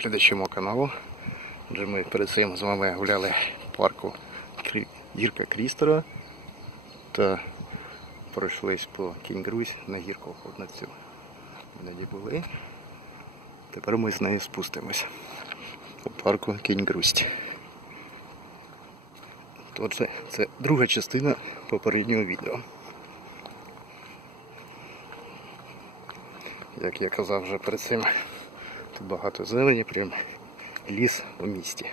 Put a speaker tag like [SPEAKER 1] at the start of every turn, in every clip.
[SPEAKER 1] глядачі каналу. Отже, ми перед цим з вами гуляли в парку Гірка Крістера та пройшлись по Кінь-Грузь на гірку на цю. Були. Тепер ми з нею спустимось у парку Кінь-Грусть. Отже, це друга частина попереднього відео. Як я казав вже перед цим, тут багато зелені, прям ліс у місті.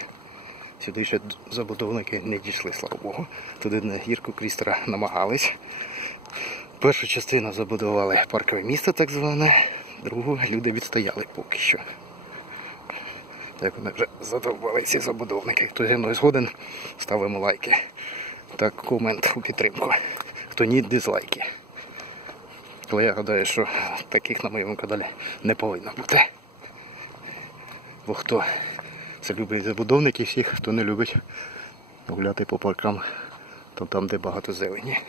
[SPEAKER 1] Сюди ще забудовники не дійшли, слава Богу. Туди на гірку Крістера намагались. Першу частину забудували паркове місто, так зване, другу люди відстояли поки що. Як вони вже задовбали ці забудовники. Хто зі мною згоден, ставимо лайки та комент у підтримку. Хто ні, дизлайки. Але я гадаю, що таких на моєму каналі не повинно бути. Бо хто це любить забудовники всіх, хто не любить гуляти по паркам, то там, де багато зелені.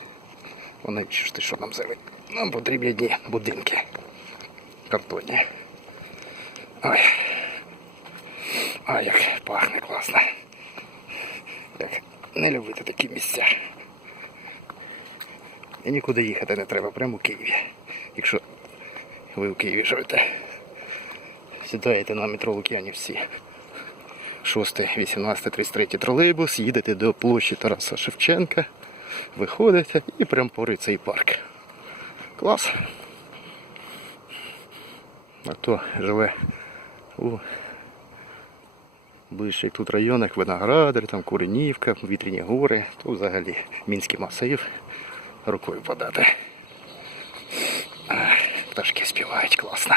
[SPEAKER 1] Вони ж ти що нам зелень? Нам потрібні одні будинки. Картонні. Ой. Ой, як пахне класно. Як не любити такі місця. І нікуди їхати не треба, прямо у Києві. Якщо ви у Києві живете, сідаєте на метро Лук'янівці. 6, 18, 33 тролейбус, їдете до площі Тараса Шевченка, виходите і прям порить цей парк. Клас. А хто живе у ближчих тут районах Виноградар, там Куренівка, Вітряні гори, то взагалі Мінський масив рукою подати. Пташки співають класно.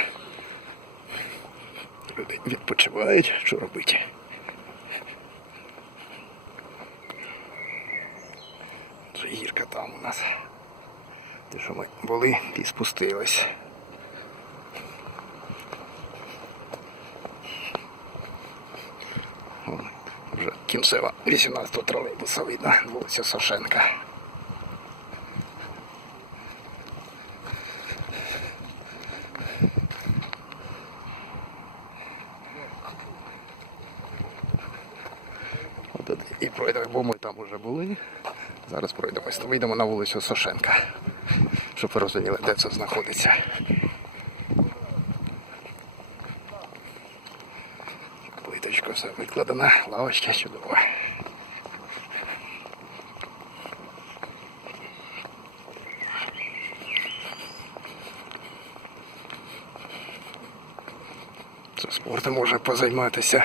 [SPEAKER 1] Люди відпочивають, що робити. Це гірка там у нас. Те, що ми були і спустились. Вже кінцева 18-го тролейбуса видно, вулиця Сашенка. Туди і пройдемо, бо ми там вже були. Зараз пройдемось, вийдемо на вулицю Сашенка, щоб ви розуміли, де це знаходиться. Плиточка все викладена, лавочка чудова. Це спортом може позайматися.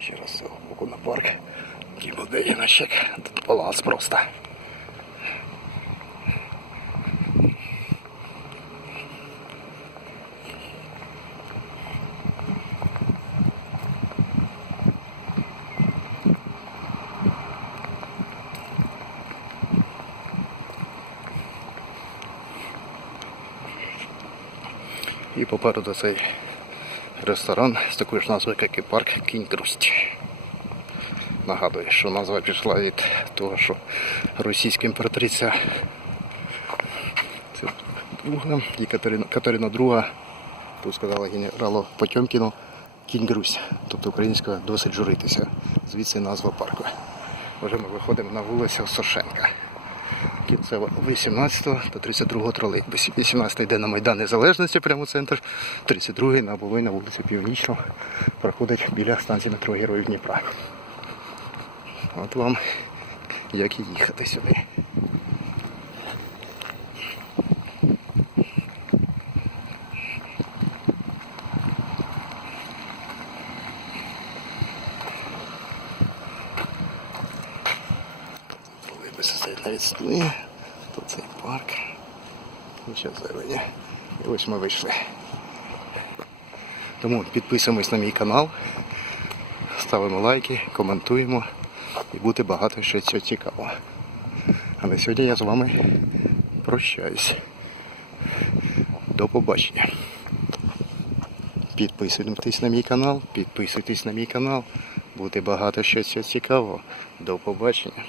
[SPEAKER 1] Ще раз з цього боку на парк. Який будиночок. Тут палац просто. І попереду цей ресторан з такою ж назвою, як і парк Кінь Грусть. Нагадую, що назва пішла від того, що російська імператриця це друга, Катерина, Катерина II тут сказала генералу Потьомкіну Кінь Грусть, тобто українською досить журитися. Звідси назва парку. Вже ми виходимо на вулицю Сошенка. Кінцева 18 та 32 тролейбусі. 18 йде на Майдан Незалежності, прямо центр, 32 на Волинь на вулицю Північну проходить біля станції метро Героїв Дніпра. От вам як і їхати сюди. Тролейбуси стоять на відстані. Тут цей парк. Нічого зелені. І ось ми вийшли. Тому підписуємось на мій канал, ставимо лайки, коментуємо і буде багато ще цього цікавого. Але сьогодні я з вами прощаюсь. До побачення. Підписуйтесь на мій канал, підписуйтесь на мій канал, буде багато ще цікавого. До побачення.